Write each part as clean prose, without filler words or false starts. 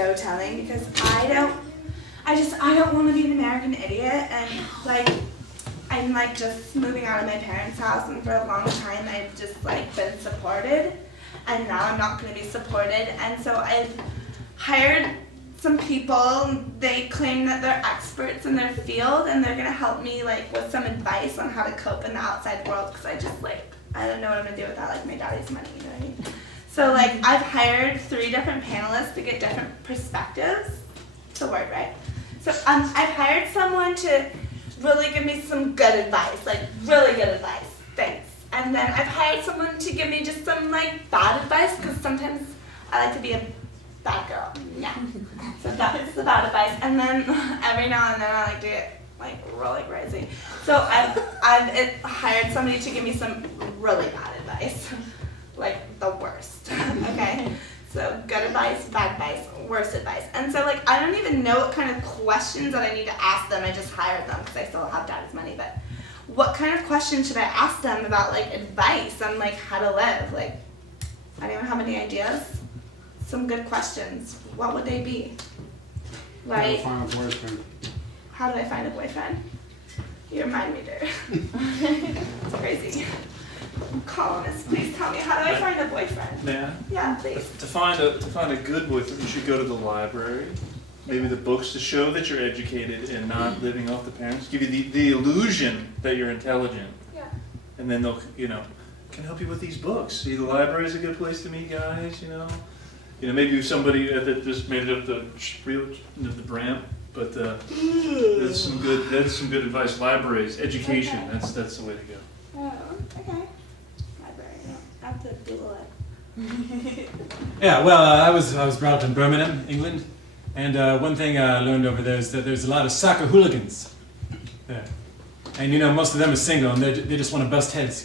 so telling because I don't want to be an American idiot, and like I'm like just moving out of my parents' house, and for a long time I've just like been supported, and now I'm not going to be supported, and so I've hired some people. They claim that they're experts in their field, and they're going to help me like with some advice on how to cope in the outside world, because I just like I don't know what I'm going to do without like my daddy's money, you know what I mean? So like I've hired 3 different panelists to get different perspectives. It's the word, right? So I've hired someone to really give me some good advice, like really good advice. Thanks. And then I've hired someone to give me just some like bad advice, because sometimes I like to be a bad girl. Yeah. So that's the bad advice. And then every now and then I like to get like really crazy. So I've hired somebody to give me some really bad advice, like the worst. Okay. So good advice, bad advice, worst advice. And so like I don't even know what kind of questions that I need to ask them. I just hired them because I still have daddy's money. But what kind of questions should I ask them about like advice on like how to live? Like, anyone have any ideas? Some good questions. What would they be? Like, How to find a boyfriend. How do I find a boyfriend? You remind me, dear. It's crazy. Columnist, please tell me, how do I find a boyfriend? Yeah. Yeah, please. To find a good boyfriend, you should go to the library. Maybe the books to show that you're educated and not living off the parents. Give you the illusion that you're intelligent. Yeah. And then they'll, can help you with these books. See, the library is a good place to meet guys, maybe somebody that just made it up the ramp, but that's some good advice. Libraries, education, Okay. that's the way to go. Oh, okay. Library. I have to Google it. Yeah, well, I was brought up in Birmingham, England, and one thing I learned over there is that there's a lot of soccer hooligans there, and most of them are single, and they just want to bust heads,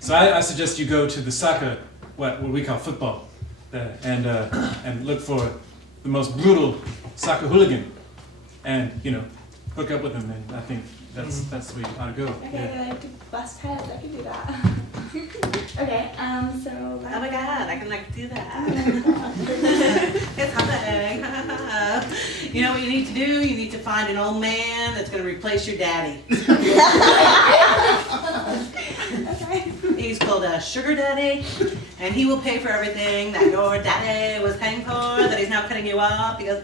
So I suggest you go to the soccer, what we call football, there, and look for the most brutal soccer hooligan, and hook up with them, and I think that's where you ought to go. Okay, Yeah. I like to bust heads. I can do that. Okay, so. Oh my god, I can do that. It's happening. You know what you need to do? You need to find an old man that's going to replace your daddy. Okay. He's called a sugar daddy, and he will pay for everything that your daddy was paying for, that he's now cutting you off. He goes,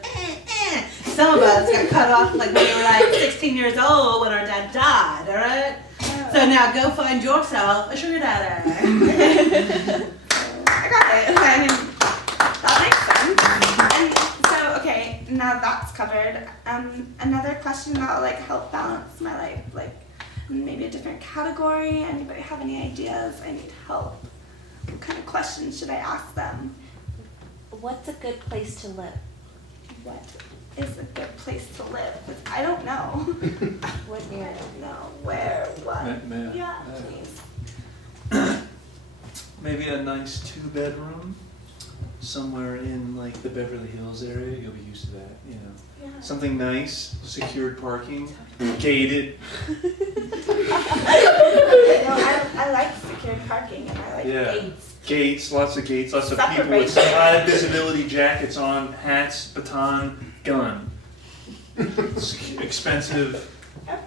Some of us got cut off like when we were like 16 years old when our dad died, all right? So now go find yourself a sugar daddy. I got it. I mean, that makes sense. And so, okay, now that's covered. Another question that'll like help balance my life, like maybe a different category. Anybody have any ideas? I need help. What kind of questions should I ask them? What's a good place to live? What is a good place to live? 'Cause I don't know. What I area? don't know where, what. Yeah, please. Maybe a nice 2-bedroom somewhere in like the Beverly Hills area. You'll be used to that, Yeah. Something nice, secured parking, gated. I like secured parking and I like gates. Gates, lots of people with Separate. high visibility jackets on, hats, baton, gun. Expensive, Okay.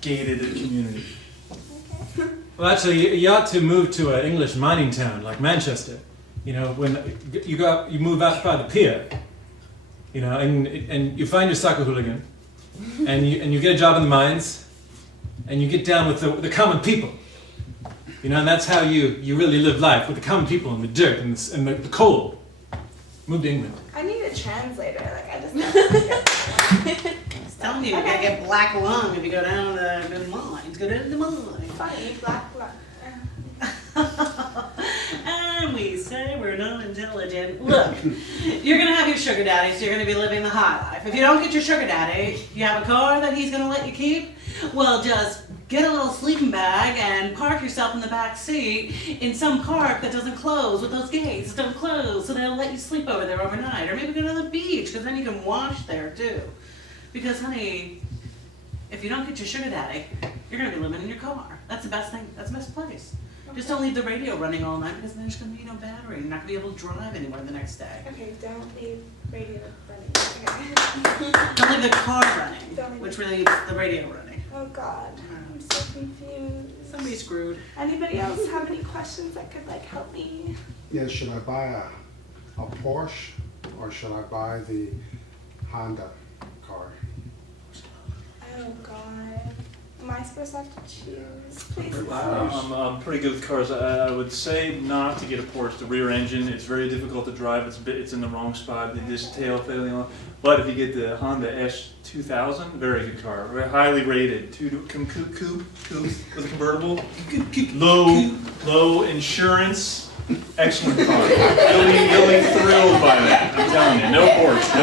gated community. Okay. Well, actually, you ought to move to an English mining town like Manchester. When you move out by the pier, and you find your soccer hooligan, and you get a job in the mines, and you get down with the common people. And that's how you really live life, with the common people and the dirt and the coal. Move to England. I need a translator. Like I just. Don't I'm telling you, you gotta get black lung if you go down to the mines. Go down to the mines. Funny, black. And we say we're not intelligent. Look, you're gonna have your sugar daddy, so you're gonna be living the high life. If you don't get your sugar daddy, you have a car that he's gonna let you keep. Well, just get a little sleeping bag and park yourself in the back seat in some park that doesn't close, with those gates that don't close, so they'll let you sleep over there overnight. Or maybe go to the beach, because then you can wash there too. Because, honey, if you don't get your sugar daddy, you're gonna be living in your car. That's the best thing. That's the best place. Just don't leave the radio running all night because then there's going to be no battery. You're not going to be able to drive anywhere the next day. Okay, don't leave radio running. Okay. Don't leave the car running, Don't leave which relieves the radio running. Oh God, I'm so confused. Somebody's screwed. Anybody else have any questions that could like help me? Yeah, should I buy a Porsche or should I buy the Honda car? Oh God, am I supposed to have to choose? Please. I'm pretty good with cars. I would say not to get a Porsche. The rear engine, it's very difficult to drive. It's in the wrong spot. This tail failing on. But if you get the Honda S2000, very good car. Very highly rated. Coupe with a convertible. Low insurance. Excellent car. You'll be thrilled by that. I'm telling you. No Porsche.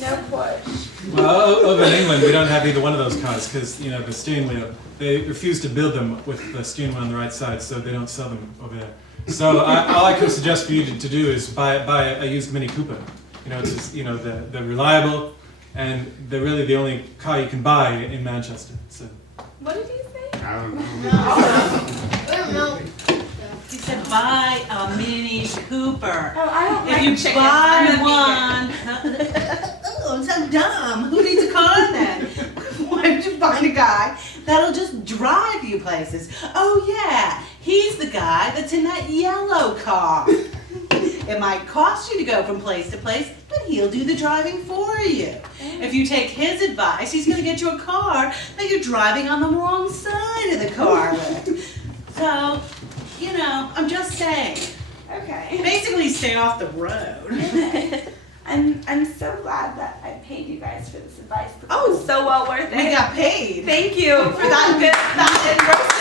No Porsche. Well, over in England, we don't have either one of those cars because the steering wheel. They refuse to build them with the steering wheel on the right side, so they don't sell them over there. So all I could suggest for you to do is buy a used Mini Cooper. It's just, they're reliable, and they're really the only car you can buy in Manchester. So. What did you say? I don't know. He said buy a Mini Cooper. Oh, I don't If like you chickens. buy I'm a vegan. one, oh, so dumb. Who needs a car then? Why don't you find a guy that'll just drive you places? Oh yeah, he's the guy that's in that yellow car. It might cost you to go from place to place, but he'll do the driving for you. If you take his advice, he's going to get you a car that you're driving on the wrong side of the car with. So, I'm just saying. Okay. Basically, stay off the road. I'm so glad that I paid you guys for this advice. Oh, It was so well worth it. We got paid. Thank you for that good, that and roast